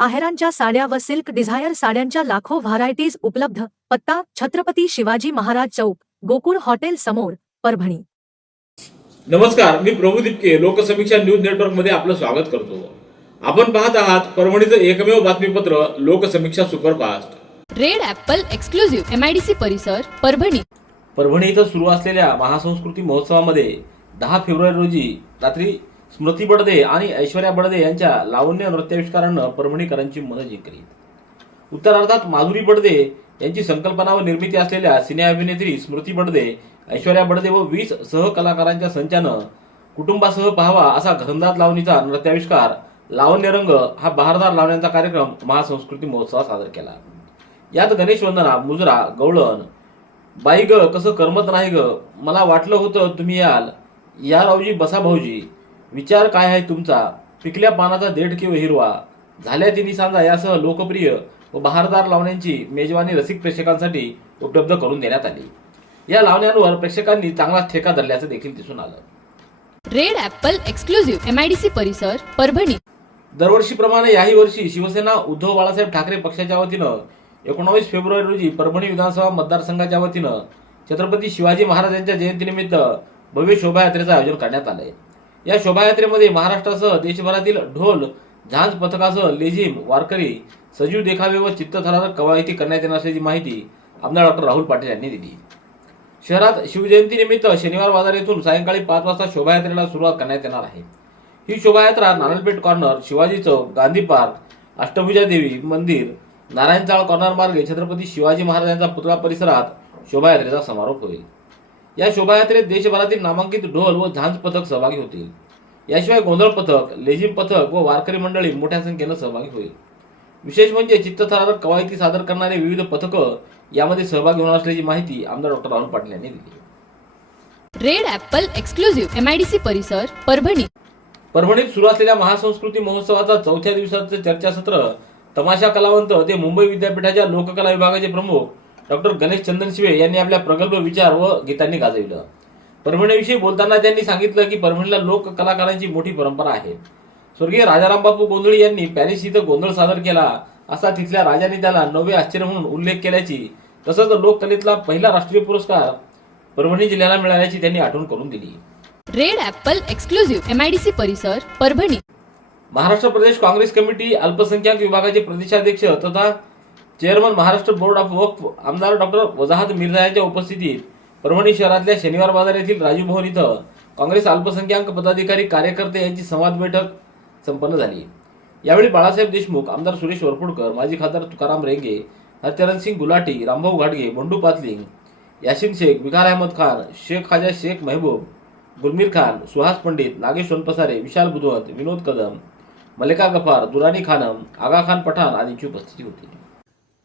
आहेरांच्या साड्या व silk Dzire साड्यांच्या लाखो व्हरायटीज उपलब्ध. पत्ता छत्रपती शिवाजी महाराज चौक गोकुळ हॉटेल समोर परभणी. नमस्कार मी प्रभू दिपके लोकसमीक्षा न्यूज नेटवर्कमध्ये आपलं स्वागत करतो. आपण पाहत आहात परभणीचं एकमेव बातमीपत्र Loksamiksha superfast. Red apple exclusive MIDC परिसर परभणी. परभणी इथं सुरू असलेल्या महासंस्कृती महोत्सवामध्ये दहा फेब्रुवारी रोजी रात्री स्मृती बडदे आणि ऐश्वर्या बडदे यांच्या लावण्य नृत्याविष्कारानं परभणीकरांची मनं जिंकली. उत्तरार्धात माधुरी बडदे यांची संकल्पना व निर्मिती असलेल्या सिने अभिनेत्री स्मृती बडदे ऐश्वर्या बडदे व वीस सहकलाकारांच्या संचानं कुटुंबासह पाहावा असा घरंदाज लावणीचा नृत्याविष्कार लावण्य रंग हा बहारदार लावण्यांचा कार्यक्रम महासंस्कृती महोत्सवात सादर केला. यात गणेश वंदना मुजरा गवळण बाई ग कसं करमत नाही ग मला वाटलं होतं तुम्ही याल या रावजी बसा भाऊजी. विचार काय आहे तुमचा? पिकल्या पानाचा देठ किंवा हिरवा. झाल्या तिन्ही सांजा यासह लोकप्रिय व बहारदार लावण्यांची मेजवानी रसिक प्रेक्षकांसाठी उपलब्ध करून देण्यात आली. या लावण्यांवर प्रेक्षकांनी चांगला ठेका धरल्याचं देखील दिसून आलं. रेड ॲपल एक्सक्लुझिव्ह एमआयडीसी परिसर परभणी. दरवर्षीप्रमाणे याही वर्षी शिवसेना उद्धव बाळासाहेब ठाकरे पक्षाच्या वतीनं एकोणावीस फेब्रुवारी रोजी परभणी विधानसभा मतदारसंघाच्या वतीनं छत्रपती शिवाजी महाराज यांच्या जयंतीनिमित्त भव्य शोभायात्रेचं आयोजन करण्यात आलंय. या शोभायात्रेमध्ये महाराष्ट्रासह देशभरातील ढोल झांज पथकासह लेझिम वारकरी सजीव देखावे व चित्तथरारक कवायती करण्यात येणार असल्याची माहिती आमदार डॉक्टर राहुल पाटील यांनी दिली. शहरात शिवजयंतीनिमित्त शनिवार बाजार येथून सायंकाळी पाच वाजता शोभायात्रेला सुरुवात करण्यात येणार आहे. ही शोभायात्रा नारळपेठ कॉर्नर शिवाजी चौक गांधी पार्क अष्टभुजा देवी मंदिर नारायण चाळ कॉर्नर मार्गे छत्रपती शिवाजी महाराजांचा पुतळा परिसरात शोभायात्रेचा समारोप होईल. या शोभायात्रेत देशभरातील नामांकित ढोल व झांज पथक सहभागी होतील. याशिवाय गोंधळ पथक लेझिम पथक व वारकरी मंडळी मोठ्या संख्येनं सहभागी होईल. विशेष म्हणजे चित्तथरारक कवायती सादर करणारे विविध पथकं यामध्ये सहभागी होणार असल्याची माहिती आमदार डॉक्टर राहुल पाटील यांनी दिली. रेड ॲपल एक्सक्लुझिव्ह एमआयडीसी परिसर परभणी. परभणीत सुरू असलेल्या महासंस्कृती महोत्सवाचा चौथ्या दिवसाचं चर्चासत्र तमाशा कलावंत ते मुंबई विद्यापीठाच्या लोककला विभागाचे प्रमुख डॉक्टर गणेश चंदनशिवे यांनी आपल्या प्रगल्भ विचार व गीतांनी गाजविलं. परभणीविषयी बोलताना त्यांनी सांगितलं की परभणीला लोक कलाकारांची मोठी परंपरा आहे. स्वर्गीय राजाराम बापू गोंधळी यांनी पॅरिस इथं गोंधळ सादर केला असा तिथल्या राजांनी त्याला नवे आश्चर्य म्हणून उल्लेख केल्याची तसंच लोककलेतला पहिला राष्ट्रीय पुरस्कार परभणी जिल्ह्याला मिळाल्याची त्यांनी आठवण करून दिली. रेड ॲपल एक्सक्लुझिव्ह एमआयडीसी परिसर परभणी. महाराष्ट्र प्रदेश काँग्रेस कमिटी अल्पसंख्याक विभागाचे प्रदेशाध्यक्ष तथा chairman Maharashtra board of Waqf आमदार डॉक्टर वजाहत मिर्झा यांच्या उपस्थितीत परभणी शहरातल्या शनिवार बाजार येथील राजू भवन इथं काँग्रेस अल्पसंख्याक पदाधिकारी कार्यकर्ते यांची संवाद बैठक संपन्न झाली. यावेळी बाळासाहेब देशमुख आमदार सुरेश वरपुडकर माजी खासदार तुकाराम रेंगे हरचरण सिंग गुलाटी रामभाऊ घाटगे बंडू पातलिंग यासिन शेख विकार अहमद खान शेख खाजा शेख महबूब गुलमीर खान सुहास पंडित नागेश सोनपसारे विशाल बुधवत विनोद कदम मलिका गफार दुरानी खानम आगा खान पठाण आदींची उपस्थिती होती.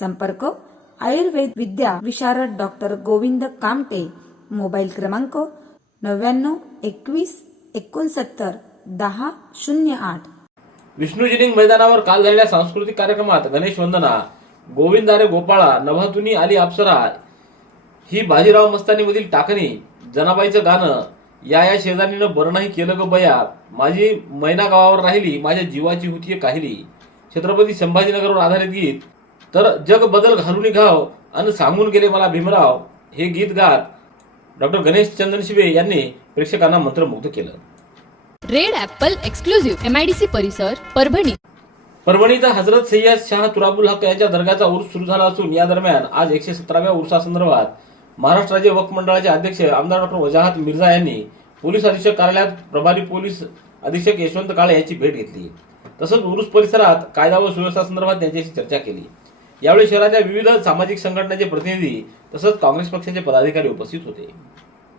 संपर्क आयुर्वेद विद्या विशारद डॉक्टर गोविंद कामटे. मोबाईल क्रमांक नव्याण्णव एकवीस एकोणसत्तर दहा शून्य आठ. विष्णुजिनिंग मैदानावर काल झालेल्या सांस्कृतिक कार्यक्रमात गणेश वंदना गोविंदारे गोपाळा नभातुनी आली अप्सरा ही बाजीराव मस्तानी मधील टाकणी जनाबाईचं गाणं या या शेजारीनं बरणही केलं ग बया. माझी मैना गावावर राहिली माझ्या जीवाची होती काहिली. छत्रपती संभाजीनगरवर आधारित गीत तर जग बदल घालून घाव अन सांगून गेले मला भीमराव. हे गीत गात डॉक्टर गणेश चंदन शिवे यांनी प्रेक्षकांना मंत्रमुग्ध केलं. रेड ॲपल एक्सक्लुझिव्ह एमआयडीसी परिसर परभणी. परभणीचा हजरत सय्यद शाह तुराबुल हक यांच्या दर्ग्याचा उर्स सुरू झाला असून या दरम्यान आज एकशे सतराव्या उर्सासंदर्भात महाराष्ट्र राज्य वक्फ मंडळाचे अध्यक्ष आमदार डॉक्टर वजाहत मिर्झा यांनी पोलीस अधीक्षक कार्यालयात प्रभारी पोलीस अधीक्षक यशवंत काळे यांची भेट घेतली. तसंच उरुस परिसरात कायदा व सुव्यवस्था संदर्भात त्यांच्याशी चर्चा केली. यावेळी शहराच्या विविध सामाजिक संघटनांचे प्रतिनिधी तसंच काँग्रेस पक्षाचे पदाधिकारी उपस्थित होते.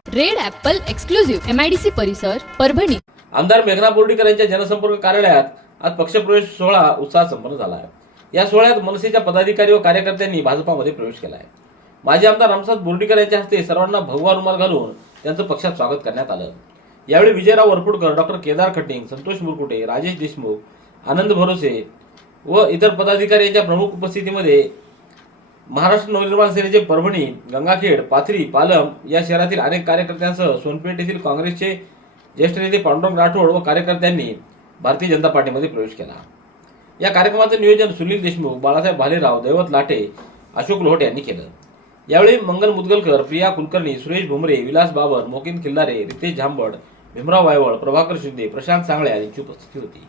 Red apple exclusive M I D C परिसर परभणी. आमदार मेघना बोर्डीकर यांच्या जनसंपर्क कार्यालयात आज पक्षप्रवेश सोहळा उत्साहात संपन्न झाला आहे. या सोहळ्यात मनसेच्या पदाधिकारी व कार्यकर्त्यांनी भाजपामध्ये प्रवेश केला आहे. माजी आमदार रामसाद बोर्डीकर यांच्या हस्ते सर्वांना भगवा रुमाल घालून त्यांचं पक्षात स्वागत करण्यात आलं. यावेळी विजयराव वरपुडकर डॉक्टर केदार खटिंग संतोष मुरकुटे राजेश देशमुख आनंद भरोसे व इतर पदाधिकारी यांच्या प्रमुख उपस्थितीमध्ये महाराष्ट्र नवनिर्माण सेनेचे परभणी गंगाखेड पाथरी पालम या शहरातील अनेक कार्यकर्त्यांसह सोनपेठ येथील काँग्रेसचे ज्येष्ठ नेते पांडुरंग राठोड व कार्यकर्त्यांनी भारतीय जनता पार्टीमध्ये प्रवेश केला. या कार्यक्रमाचं नियोजन सुनील देशमुख बाळासाहेब भालेराव दैवत लाटे अशोक लोहट यांनी केलं. यावेळी मंगल मुदगलकर प्रिया कुलकर्णी सुरेश भुमरे विलास बाबर मोकिन खिल्लारे रितेश झांबड भीमराव वायवळ प्रभाकर शिंदे प्रशांत सांगळे यांची उपस्थिती होती.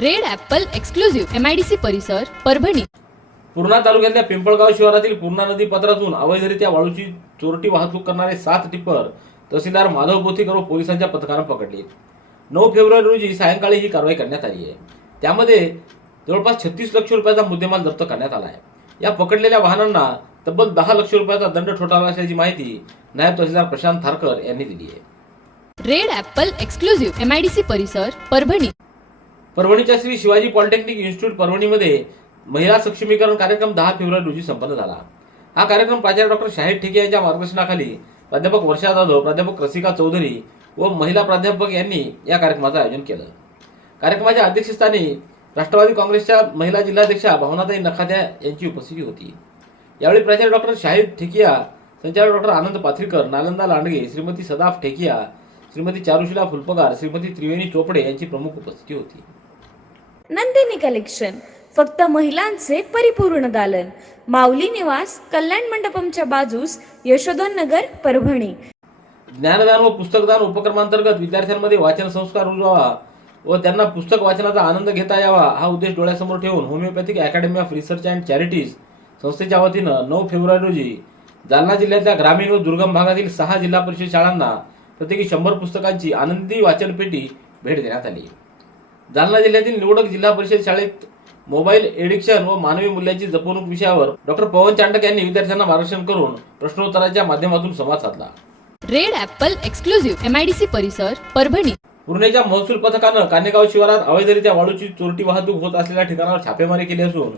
Red apple exclusive M I D C परिसर परभणी. पूर्णा तालुक्यातल्या पिंपळगाव शिवारातील पूर्णा नदी पात्रातून अवैधरित्या वाळूची चोरटी वाहतूक करणारे सात टिप्पर तहसीलदार माधव पोथीकर पोलिसांच्या पथकानं पकडले नऊ फेब्रुवारी रोजी सायंकाळी ही कारवाई करण्यात आली आहे. त्यामध्ये जवळपास छत्तीस लक्ष रुपयाचा मुद्देमाल जप्त करण्यात आला आहे या पकडलेल्या वाहनांना तब्बल दहा लक्ष रुपयाचा दंड ठोठावला असल्याची माहिती नायब तहसीलदार प्रशांत थारकर यांनी दिली आहे. Red apple exclusive M I D C परिसर परभणी. परभणीच्या श्री शिवाजी पॉलिटेक्निक इन्स्टिट्यूट परभणीमध्ये महिला सक्षमीकरण कार्यक्रम दहा फेब्रुवारी रोजी संपन्न झाला. हा कार्यक्रम प्राचार्य डॉक्टर शाहीद ठेके यांच्या मार्गदर्शनाखाली प्राध्यापक वर्षा जाधव प्राध्यापक रसिका चौधरी व महिला प्राध्यापक यांनी या कार्यक्रमाचं आयोजन केलं. कार्यक्रमाच्या अध्यक्षस्थानी राष्ट्रवादी काँग्रेसच्या महिला जिल्हाध्यक्षा भावनाताई नखात्या यांची उपस्थिती होती. यावेळी प्राचार्य डॉक्टर शाहिद ठेकिया संचालक डॉक्टर आनंद पाथरीकर नालंदा लांडगे श्रीमती सदाफ ठेकिया श्रीमती चारुशिला फुलपगार श्रीमती त्रिवेणी चोपडे यांची प्रमुख उपस्थिती होती. नंदिनी कलेक्शन. फक्त महिलांचे परिपूर्ण दालन. माऊली निवास कल्याण मंडपमच्या बाजूस यशोधन नगर परभणी. ज्ञानदान व पुस्तकदान उपक्रमांतर्गत विद्यार्थ्यांमध्ये वाचन संस्कार रुजवावा व त्यांना पुस्तक वाचनाचा आनंद घेता यावा हा उद्देश डोळ्यासमोर ठेवून homeopathic academy of research and charities संस्थेच्या वतीनं नऊ फेब्रुवारी रोजी जालना जिल्ह्यातल्या ग्रामीण व दुर्गम भागातील सहा जिल्हा परिषद शाळांना प्रत्येकी शंभर पुस्तकांची आनंदी वाचनपेटी भेट देण्यात आली. जालना जिल्ह्यातील निवडक जिल्हा परिषद शाळेत मोबाईल एडिक्शन व मानवी मूल्याची जपवणूक विषयावर डॉक्टर पवन चांडक यांनी विद्यार्थ्यांना मार्गदर्शन करून प्रश्नोत्तराच्या माध्यमातून संवाद साधला. Red apple exclusive M I D C परिसर परभणी. पूर्णेच्या महसूल पथकानं कानेगाव शिवारात अवैधरित्या वाळूची चोरटी वाहतूक होत असलेल्या ठिकाणावर छापेमारी केली असून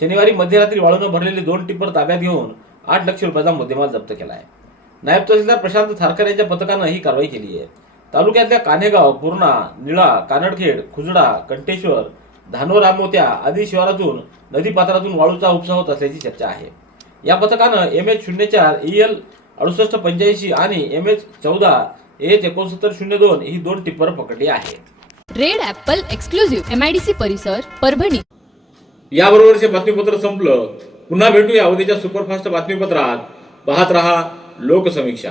शनिवारी मध्यरात्री वाळूनं भरलेले दोन टिप्पर ताब्यात घेऊन आठ लक्ष रुपयाचा मुद्देमाल जप्त केला आहे नायब तहसीलदार प्रशांत थारकर यांच्या पथकानं ही कारवाई केली आहे. तालुक्यातल्या कानेगाव पूर्णा निळा कानडखेड खुजडा कंटेश्वर धानोर आमोत्या आदी शिवारातून नदीपात्रातून वाळूचा उपसा होत असल्याची चर्चा आहे. या पथकानं एम एच शून्य चार ई एल अडुसष्ट पंच्याऐंशी आणि एम एच चौदा एच एकोणसत्तर शून्य दोन ही दोन टिप्पर पकडली आहेत. Red apple exclusive M I D C परिसर परभणी. याबरोबरचे बातमीपत्र संपलं. पुन्हा भेटूया उद्याच्या सुपरफास्ट बातमीपत्रात. पाहत रहा लोकसमीक्षा.